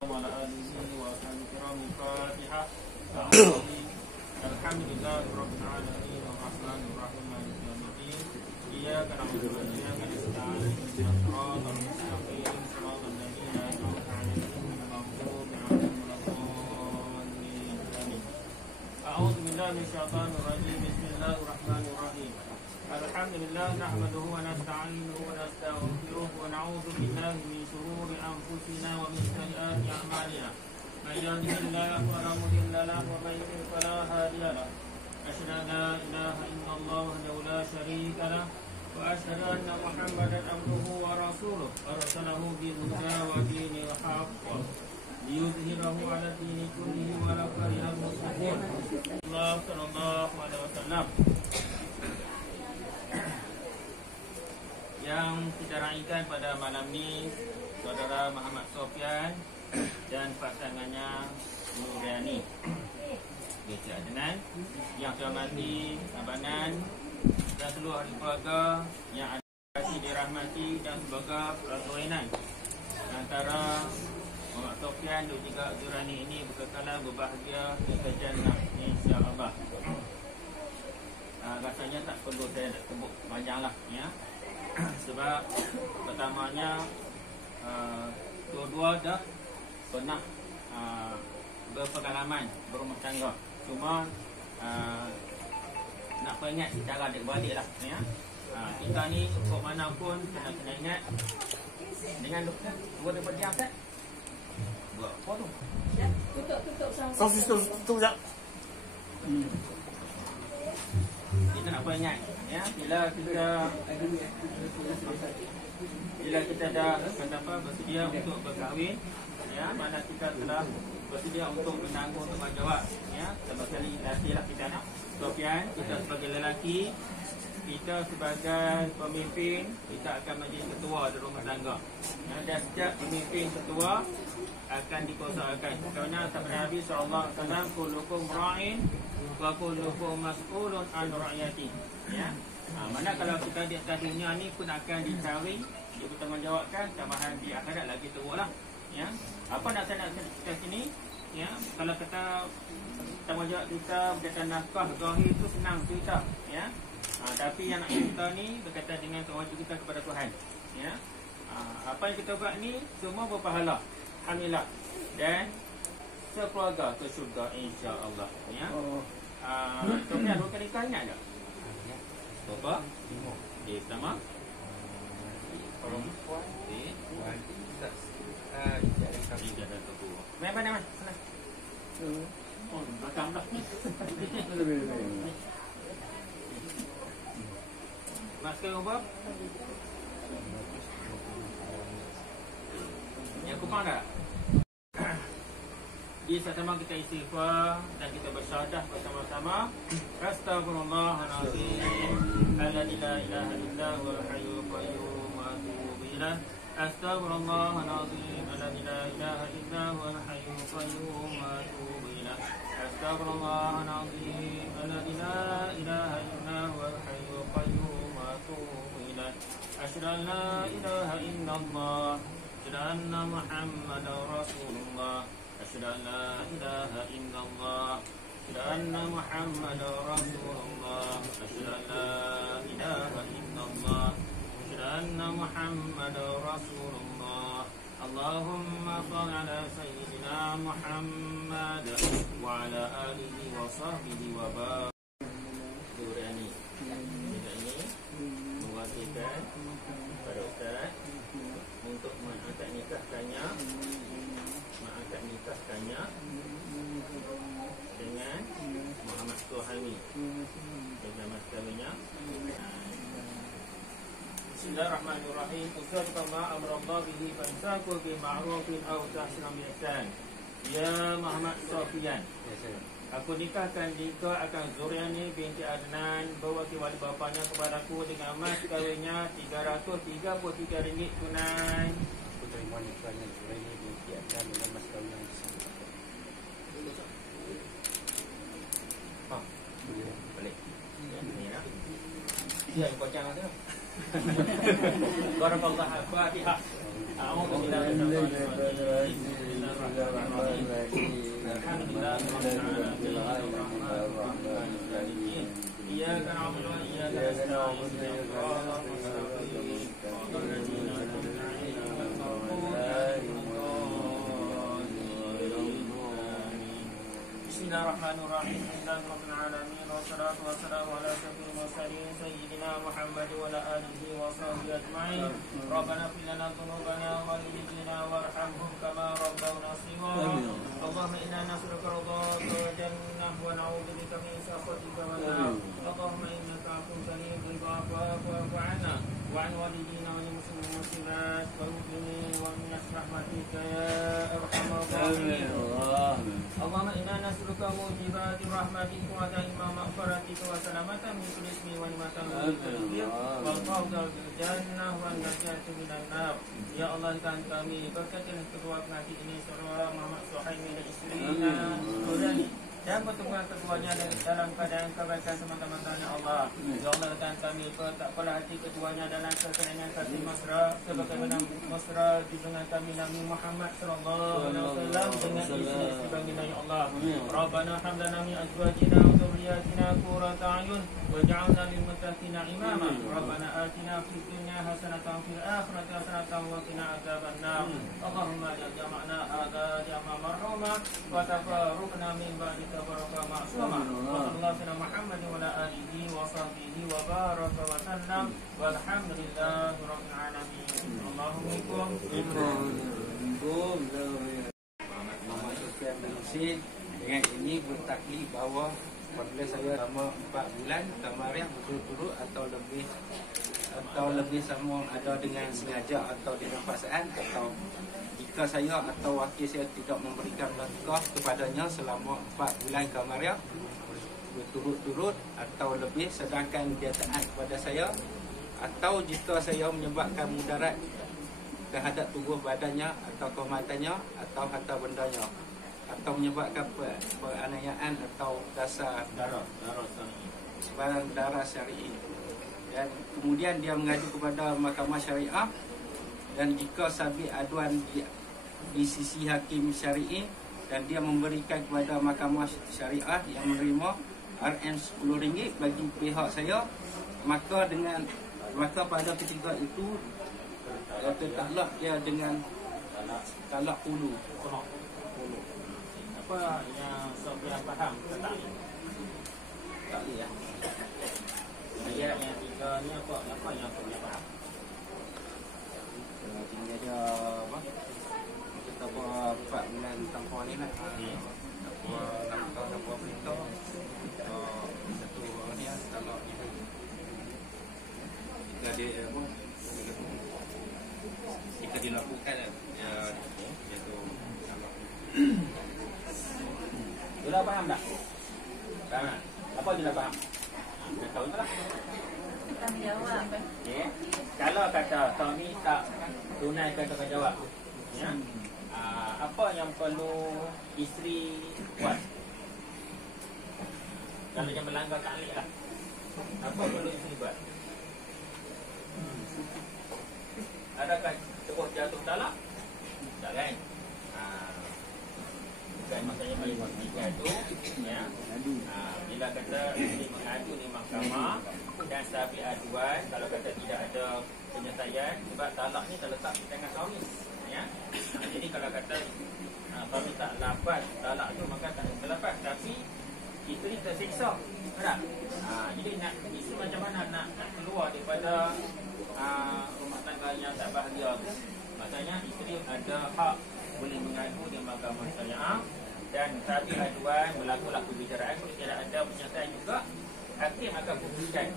وعلى آله وأصحابه الكرام الفاتحة. الحمد لله رب العالمين الرحمن الرحيم مالك يوم الدين إياك نعبد وإياك نستعين اهدنا الصراط المستقيم صراط الذين أنعمت عليهم غير المغضوب عليهم ولا الضالين آمين. أعوذ بالله من الشيطان الرجيم بسم الله الرحمن الرحيم. الحمد لله نحمده ونستعينه ونستغفره ونعوذ بالله من شرور أنفسنا ومن سيئات أعمالنا. من يهده الله فلا مضل له ومن يضلل فلا هادي له. أشهد أن لا إله إلا الله وحده لا شريك له وأشهد أن محمدا عبده ورسوله أرسله بالهدى ودين الحق ليظهره على الدين كله ولو كره المشركون. الله صلى الله عليه وسلم. Yang kita raikan pada malam ni saudara Muhammad Sofian dan pasangannya Nuriani binti Adnan, yang saya hormati Abanan dan seluruh ahli keluarga yang ada dirahmati dan semoga perkahwinan antara Muhammad Sofian dan juga Nuriani ini berkekalan berbahagia di jannah insya-Allah. Rasanya tak perlu saya nak sebut panjanglah ya. Sebab pertamanya dua-dua dah pernah berpengalaman berumah tangga. Cuma nak peringat secara adik-beradik lah ya. Kita ni kok mana pun kena ingat dengan dua daripada diam kan. Buat apa tu? Tutup sama. Tutup sekejap. Kita nak peringat ya, bila kita dah bersedia untuk berkahwin ya, mana kita telah bersedia untuk menanggung tanggungjawab ya. Sekali lah kita nak Sofian, kita sebagai lelaki, kita sebagai pemimpin, kita akan menjadi ketua di rumah tangga ya, dan setiap pemimpin ketua akan dikuasakan kerana sabda Nabi SAW, kullukum ra'in wa kullukum mas'ulun an ra'yati ya. Mana kalau kita di atas dunia ni pun akan dicari, dipertanggungjawabkan, tambahan di akhirat lagi teruklah ya. Apa nak saya nak cerita sini ya, kalau kata tanggungjawab kita berkaitan nafkah zahir itu senang cerita ya. Tapi yang nak cerita ni berkaitan dengan tanggungjawab kita kepada Tuhan ya. Apa yang kita buat ni semua berpahala, alhamdulillah, dan sekeluarga ke syurga insya-Allah ya. Tuan-tuan dua kali nikah ingat tak? Berapa? Pertama perempuan wanita tiga dan kedua. Main mana mas? Sana. Oh, belakang dah. Masker apa? Yang kupang tak? Jadi sama kita istighfar dan kita bersyahadah bersama-sama. Astaghfirullahaladzim alladzi la ilaha illa huwal hayyul qayyum wa atubu ilaih. Astaghfirullahaladzim alladzi la ilaha illa huwal hayyul qayyum wa atubu ilaih. Astaghfirullahaladzim alladzi la ilaha illa huwal hayyul qayyum wa atubu ilaih. Asyhadu an la ilaha illallah, asyhadu anna Muhammadar Rasulullah. أشهد أن لا إله إلا الله، أشهد أن محمدا رسول الله، أشهد أن لا إله إلا الله، أشهد أن محمدا رسول الله. اللهم صل على سيدنا محمد وعلى آله وصحبه وبارك. Nuriani ini mewakilkan pada Ustaz untuk mengangkat nikahkannya dengan Muhammad Sohami dengan mas kawinnya. Bismillahirrahmanirrahim. Usahakumma amrallahu bihi fansaku bi ma'rufin aw tahsinu bi ihsan. Ya Muhammad Sofian, aku nikahkan Dika akan Zuriani binti Adnan berwakil bapanya kepadaku dengan mas kawinnya RM333 tunai. Aku terima nikahnya Zuriani binti Adnan dengan mas kawinnya. Boleh. Ya, kocang ada. Barakallahu fiik. A'udzu billahi minasyaitonir rajim. Iyyaka na'budu wa iyyaka Bismillahirrahmanirrahim. Alhamdulillahirabbil alamin wassalatu wassalamu ala asyrafil mursalin sayyidina Muhammad wa ala alihi wa sahbihi ajma'in. Rabbana ighfir lana dhunubana wa walidina warhamhum kama rabbawna shighara. Allahumma inna nas'aluka ridhaka wa jannah wa na'udzu bika min sakhatika wa nar. Allahumma innaka 'afuwwun karimun fa'fu 'anna wa 'an walidina wa lil muslimin wal muslimat wal mu'minin wa min rahmatika ya arhamar rahimin. Allahumma inna nas'aluka mujibati rahmatika wa daima maghfiratika wa salamatan min kulli ismin wa nimatan wal fawza bil jannah wa najata minan nar. Ya Allah, kan kami berkaitan kedua penghati ini saudara Muhammad Suhaimi dan isterinya Nurani dan pertemuan keduanya dalam keadaan kebaikan semata-mata. Ya Allah, ya Allah, kan kami takkanlah hati keduanya dalam kesenangan kasih mesra sebagaimana mesra dengan kami Nabi Muhammad sallallahu alaihi wasallam dengan isteri baginda. Ya Allah, Rabbana hab lana min azwajina wa dhurriyyatina qurrata a'yun waj'alna lil muttaqina imama. Rabbana atina fid dunya hasanatan wa fil akhirati hasanatan wa qina adzabannar. Allahumma ya jama'na hadha jam'a marhuma wa tafarruqna min ba'di tabaraka ma'suma. Wa sallallahu ala Muhammad wa ala alihi wa sahbihi wa baraka wa sallam walhamdulillahi rabbil alamin. Allahumma Muhammad Sofyan bin Husin dengan ini bertaklid bahawa apabila saya selama 4 bulan Kamariah berturut-turut atau lebih sama ada dengan sengaja atau dengan paksaan, atau jika saya atau wakil saya tidak memberikan nafkah kepadanya selama 4 bulan Kamariah berturut-turut atau lebih sedangkan dia taat kepada saya, atau jika saya menyebabkan mudarat terhadap tubuh badannya atau kehormatannya atau harta bendanya, atau menyebabkan penganiayaan atau dasar sebarang darah syar'i, dan kemudian dia mengadu kepada mahkamah syariah, dan jika sabit aduan di sisi hakim syar'i dan dia memberikan kepada mahkamah syariah yang menerima RM RM10 bagi pihak saya, maka pada ketika itu tertalak dia dengan talak ulu. Apa yang Sofyan faham tentang ini? Tak ya. Ayat yang 3 ni apa yang Sofyan faham? Tinggal dia apa? Kita buat 4 bulan tanpa ni lah. Apa berita satu orang ni talak kita. Jika dia apa? Jika dilakukan iaitu talak. Dia faham tak? Faham? Apa dia faham? Dia tahu tak? Tanggungjawab. Okay. Kalau kata suami tak tunaikan tanggungjawab, ya, apa yang perlu isteri buat? Kalau dia melanggar ta'liq lah, apa perlu isteri buat? Adakah terus jatuh talak? Tak kan? Bukan maksudnya paling penting tu, ya. Bila kata isteri mengadu di mahkamah dan sabit aduan, kalau kata tidak ada penyelesaian, sebab talak ni terletak di tangan suami, ya. Jadi kalau kata suami tak lapas talak tu, maka tak terlepas, tapi isteri tersiksa, tak? Jadi nak isteri macam mana nak keluar daripada rumah tangga yang tak bahagia tu? Maksudnya isteri ada hak boleh mengadu di mahkamah syariah, dan sabit aduan berlakulah perbicaraan. Kalau tidak ada penyelesaian juga, hakim akan putuskan.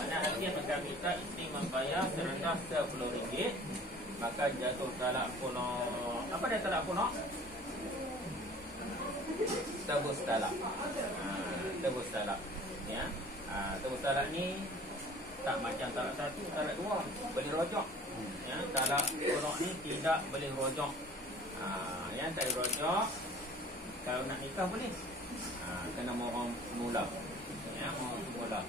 Mana hakim akan minta isteri membayar serendah RM10, maka jatuh talak punah. Apa dia talak punah? Tebus talak. Tebus talak, ya. Tebus talak ni tak macam talak 1, talak 2 boleh rojok, ya. Talak punah ni tidak boleh rojok. Yang tak rojok, kalau nak nikah boleh, kena mohon mula, ya, mohon mula.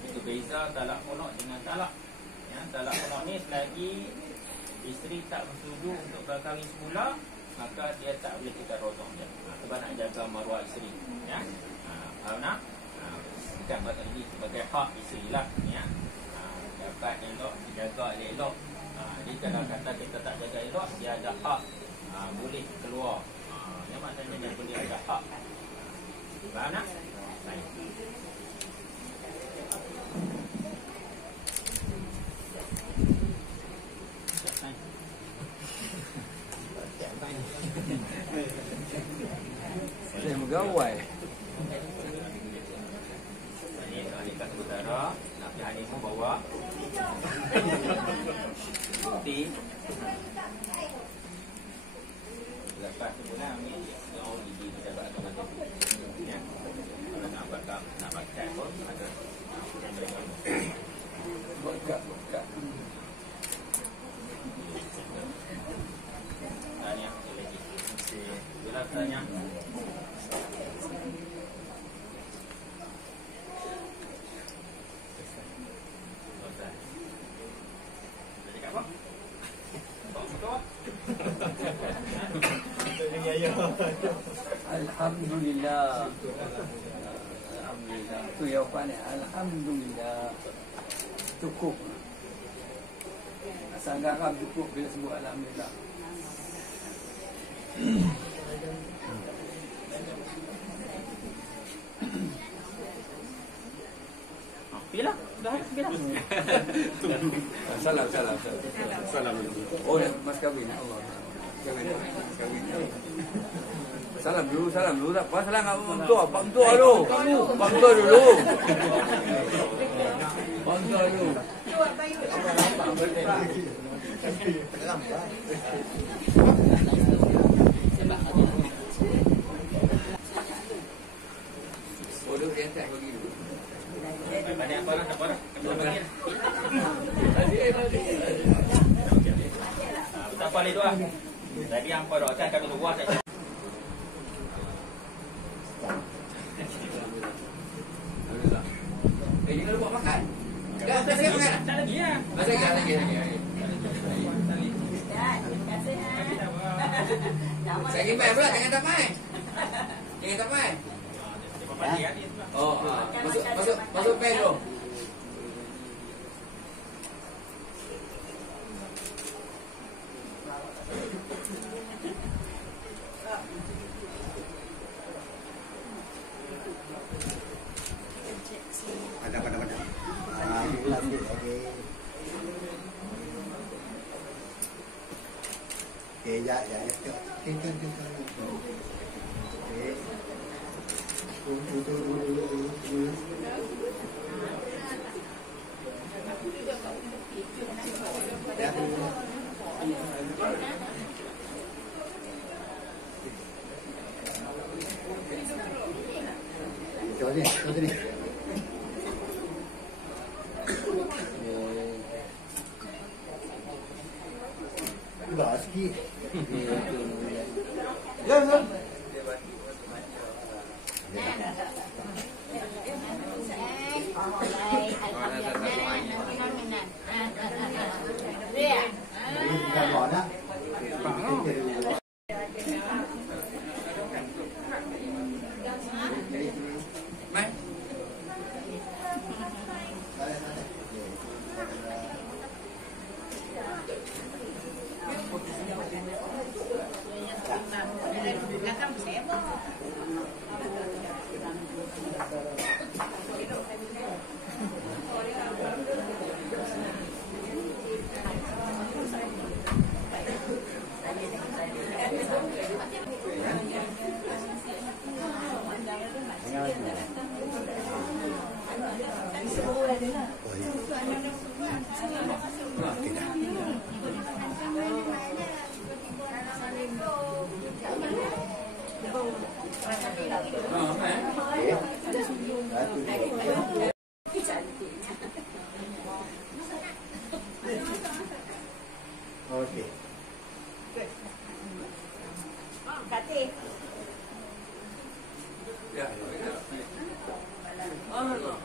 Itu beza talak punah dengan talak, ya. Talak punah ni selagi isteri tak bersetuju untuk berkahwin semula, maka dia tak boleh kita rotong dia. Sebab nak jaga maruah isteri. Ya. Faham tak? Bukan kata ini sebagai hak isteri lah. Ya. Dapat elok, dijaga elok. Jadi kalau kata kita tak jaga elok, dia ada hak boleh keluar. Yang maknanya dia boleh ada hak. Faham tak? Baik. Saya megawai. Ini dekat saudara nak pergi honeymoon bawa bukti lepas sebulan ambil orang gigi kita buat atau macam ya. Kalau nak buat cat pun ada Buat. tanya lagi. Bila tanya Alhamdulillah. Alhamdulillah. Tu jawapannya. Alhamdulillah. Cukup. Asal garam cukup bila sebut alhamdulillah. bila dah bila Salam. Oh, mas kahwin. Allah. Kahwin. Salam dulu. Tak apa. Salam kat Pak Mentua dulu. Pak Mentua dulu. Oh, dia atas bagi dulu. banyak apa dah kedua bagi tak boleh doa jadi apa doa kan kalau luar tak Jangan lupa makan. Dah saya makan. tak lagi ya Lagi. Saya gimana pula jangan tak main. Oh, masuk pen dulu. Okey, ya. Tinggal. Okey. Dulu. Ya. Kau ni. Dah sikit. Ya. Bukan mana? Main. Okey. Untuk.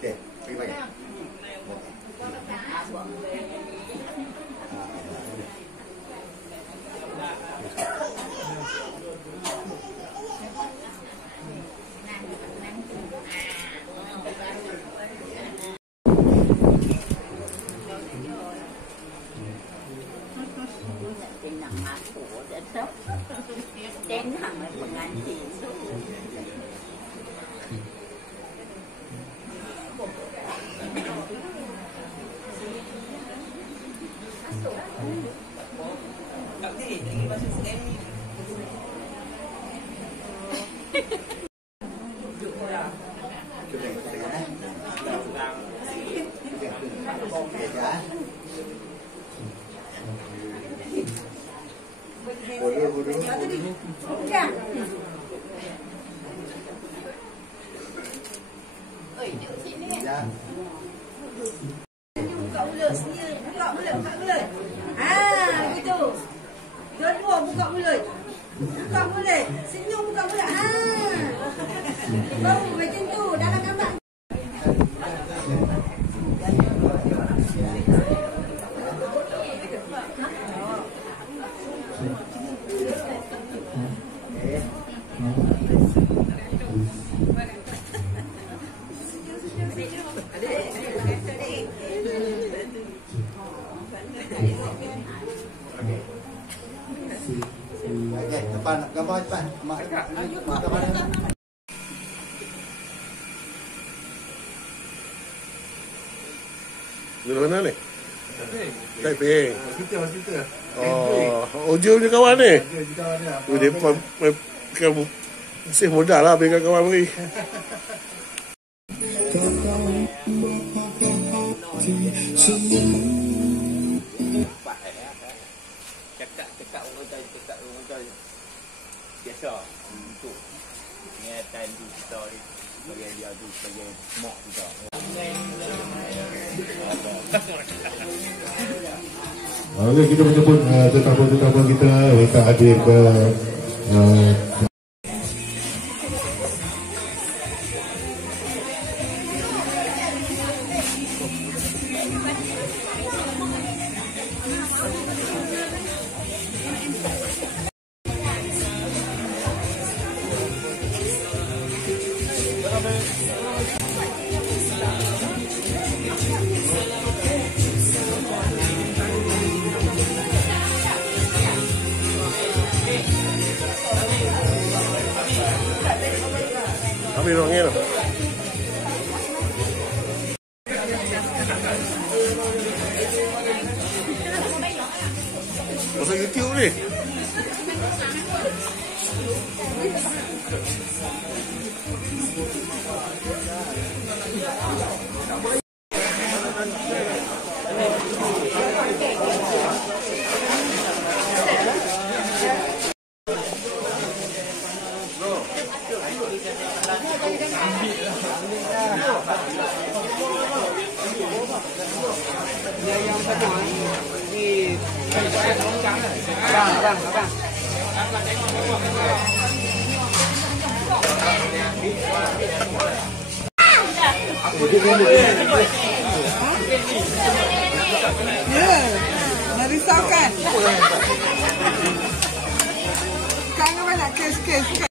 Okey, pergi bagi. Đến hẳn là một ngàn chỉ. Buka mulut sendiri, buka mulut. Ah, begitu. Dua-dua buka mulut. Buka mulut, senyum buka mulut. Ah. Baru macam tu dalam gambar. Okey, depan gambar cepat. Mak gambar. Dari mana ni? Taiping. Hospital. Oh, Ojo punya kawan ni? Oh, dia masih muda lah bagi kawan mari. Cakap orang tu biasa untuk niatan tu kita bagi dia tu sebagai mak kita. Okey, kita menjemput tetamu-tetamu kita untuk hadir ke Ambil orangnya tu. Pasal YouTube ni. Merisaukan. Sekarang mana kes-kes.